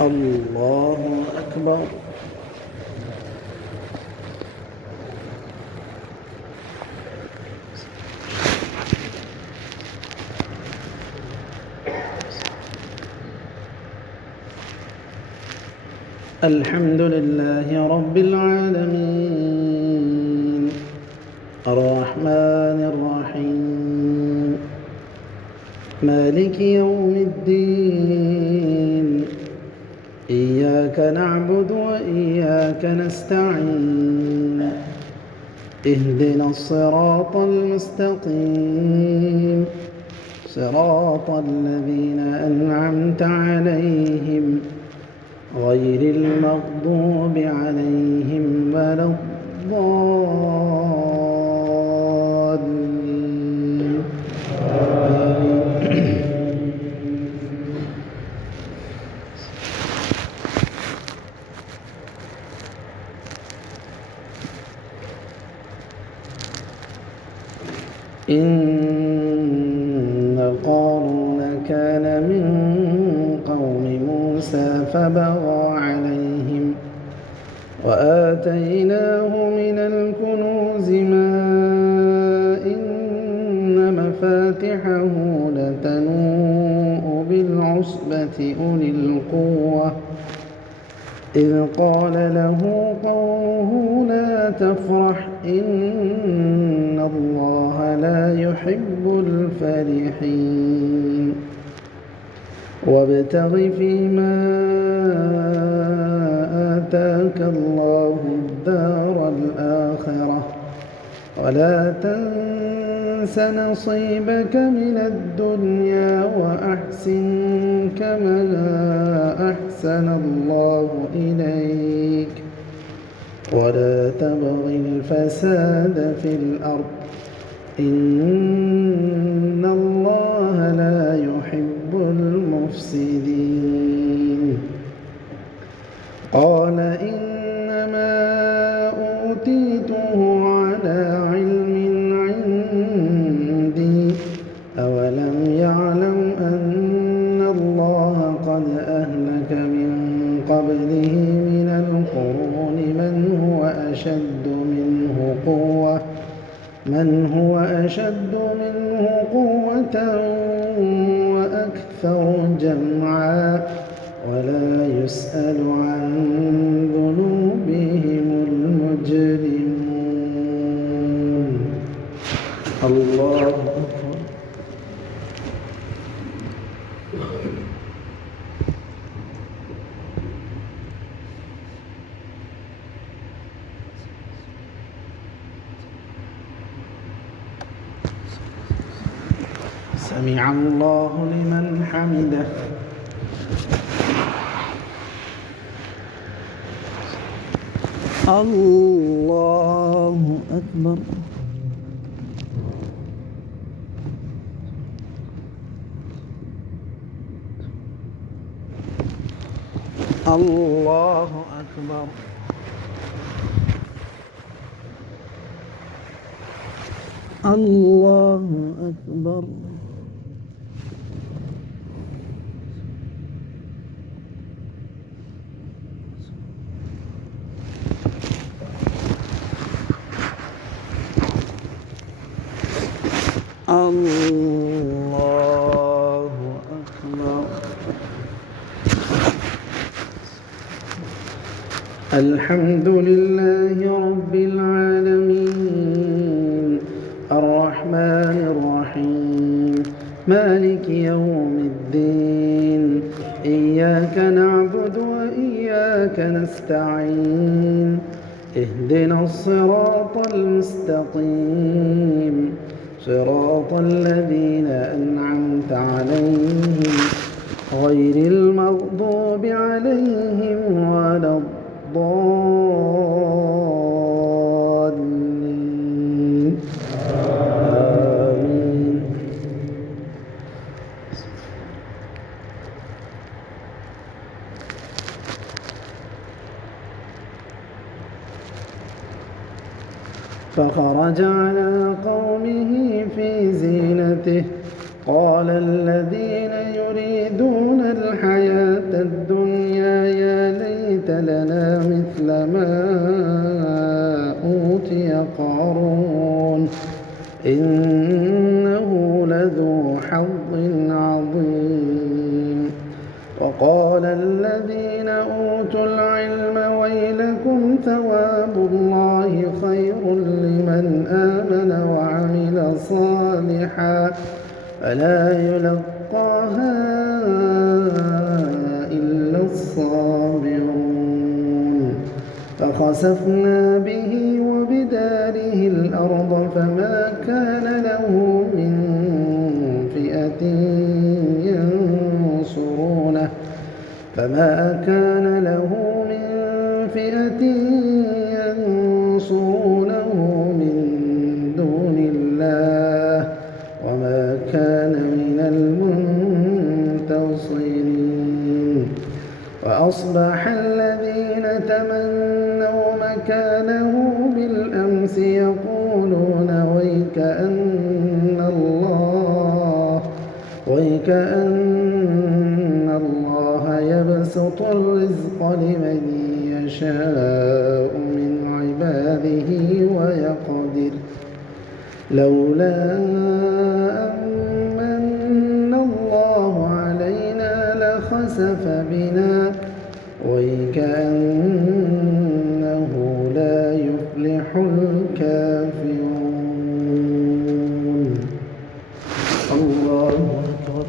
الله أكبر. الحمد لله رب العالمين الرحمن الرحيم مالك يوم الدين إياك نعبد وإياك نستعين اهدنا الصراط المستقيم صراط الذين أنعمت عليهم غير المغضوب عليهم ولا الضالين آمين. إن قارون كان من قوم موسى فبغى عليهم وآتيناه من الكنوز ما إن مفاتحه لتنوء بالعصبة أولي القوة إذ قال له قومه لا تفرح إن الله لا يحب الفرحين وابتغ فيما آتاك الله الدار الآخرة ولا تنس نصيبك من الدنيا وأحسن كما أحسن الله إليك ولا تبغ الفساد في الأرض إن الله لا يحب المفسدين قال إنما أوتيته على علم عندي أولم يعلم أن الله قد أهلك من قبله من القرون من هو أشد منه قوة وأكثر جمعا ولا يسأل عن ذنوبهم المجرمون. الله أكبر. سمع الله لمن حمده. الله أكبر. الله أكبر. الله أكبر. الله أكبر. الحمد لله رب العالمين الرحمن الرحيم مالك يوم الدين إياك نعبد وإياك نستعين اهدنا الصراط المستقيم صراط الذين أنعمت عليهم غير المغضوب عليهم ولا الضالين آمين. فخرج على قومه في زينته قال الذين يريدون الحياة الدنيا يا ليت لنا مثل ما أوتي قارون إنه لذو حظ عظيم. وقال الذين أوتوا العلم ويلكم ثواب الله خير لمن آمن وعمل صالحا فلا يلقاها إلا الصابرون. فخسفنا به وبداره الأرض فما كان له من فئة ينصرونه من دون الله وما كان من المنتصرين. وأصبح الذين تمنوا مكانه بالأمس يقولون ويكأن الله يبسط الرزق لمن يشاء من عباده ويقدر لولا أن الله علينا لخسف بنا ويكأنه لا يفلح الكافرون. الله أكبر.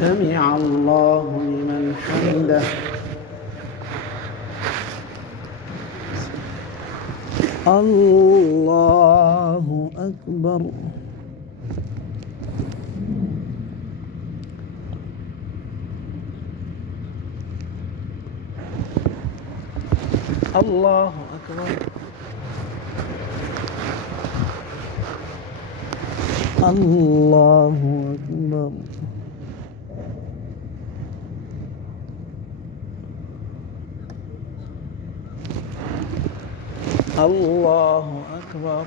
سمع الله لمن حمده. الله أكبر. الله أكبر. الله أكبر. الله أكبر.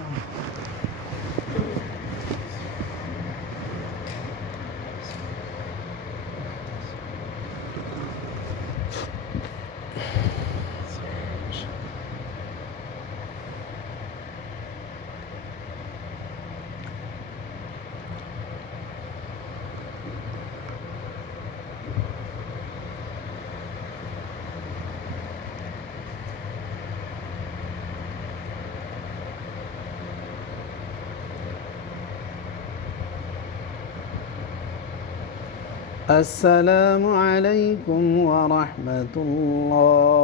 السلام عليكم ورحمة الله.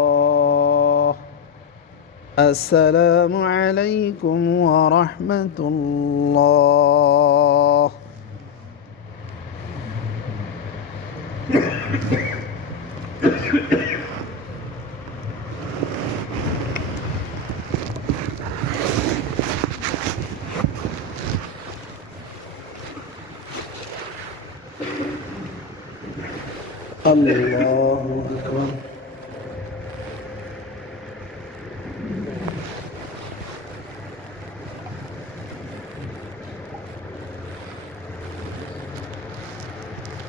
السلام عليكم ورحمة الله. الله أكبر.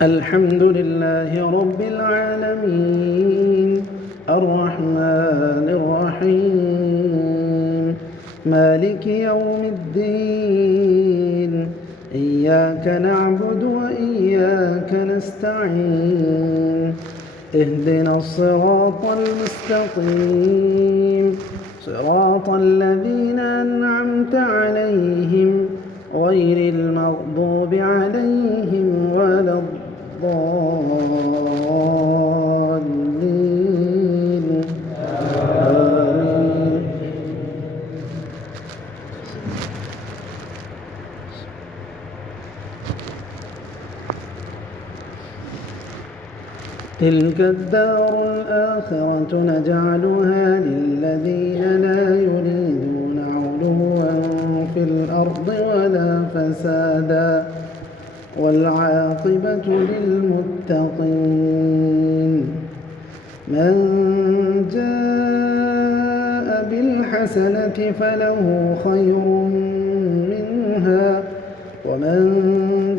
الحمد لله رب العالمين الرحمن الرحيم مالك يوم الدين إياك نعبد وإياك نستعين اهدنا الصراط المستقيم صراط الذين أنعمت عليهم غير المغضوب عليهم ولا الضالين آمين. تلك الدار الآخرة نجعلها للذين لا يريدون علوا ولا فسادا والعاقبة للمتقين. من جاء بالحسنة فله خير منها ومن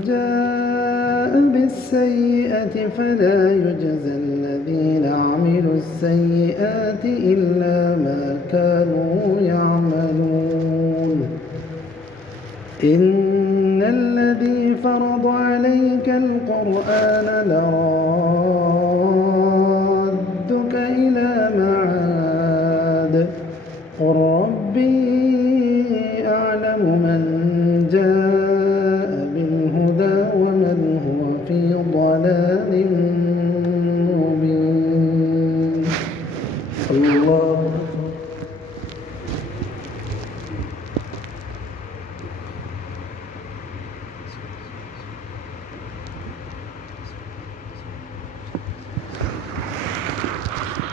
جاء بالسيئة فلا يجزى الذين عملوا السيئات إلا ما كانوا يعملون. إن الذي فرض عليك القرآن لرادك إلى معاد قل ربي أعلم من جاء بالهدى ومن هو في ضلال مبين. الله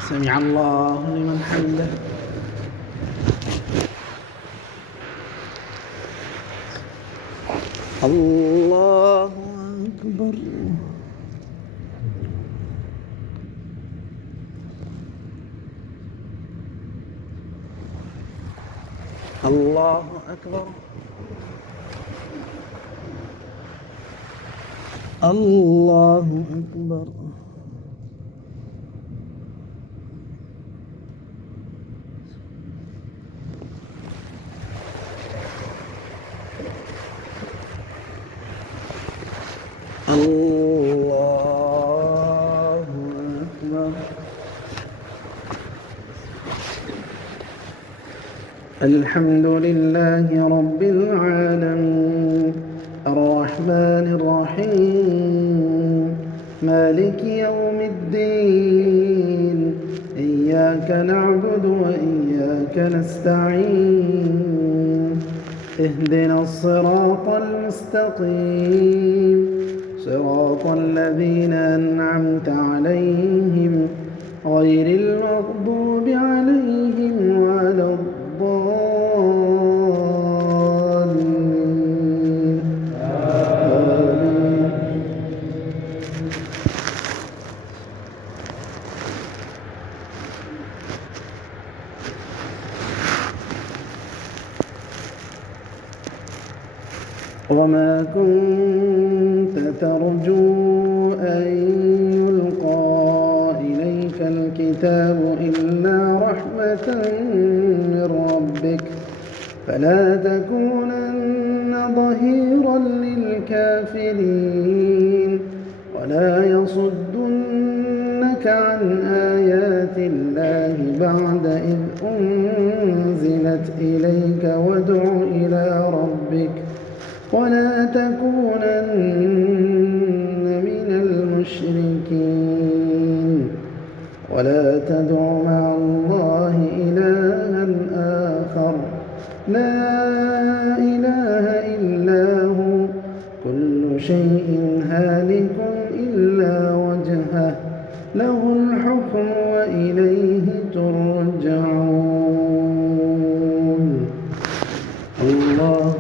سمع الله لمن حمده. الله أكبر. الله أكبر. الله أكبر. الله أكبر. الحمد لله رب العالمين الرحمن الرحيم مالك يوم الدين إياك نعبد وإياك نستعين اهدنا الصراط المستقيم صراط الذين أنعمت عليهم غير المغضوب عليهم ولا الضالين. آمين. وما كنت ترجو أن يلقى إليك الكتاب إلا رحمة من ربك فلا تكونن ظهيرا للكافرين ولا يصدنك عن آيات الله بعد إذ أنزلت إليك وادع إلى ربك ولا تكونن من المشركين ولا تدع مع الله إلها آخر لا إله إلا هو كل شيء هالك إلا وجهه له الحكم وإليه ترجعون. الله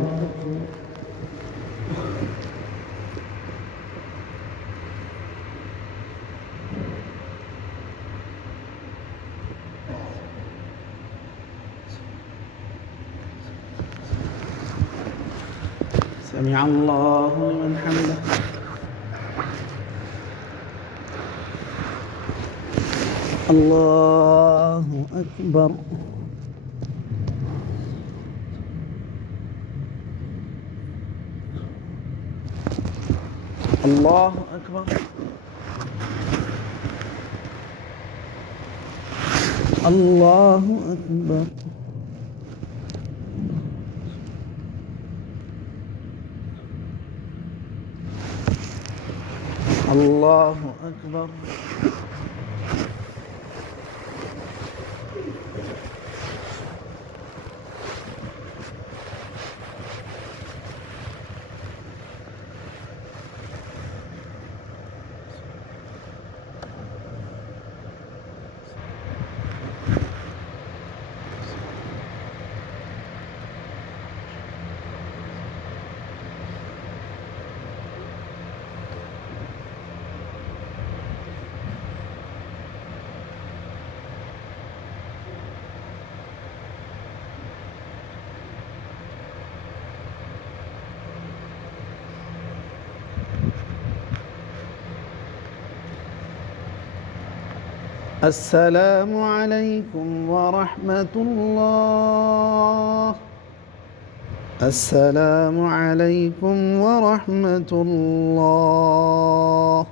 سمع الله لمن حمده. الله أكبر. الله أكبر. الله أكبر. الله أكبر. السلام عليكم ورحمة الله. السلام عليكم ورحمة الله.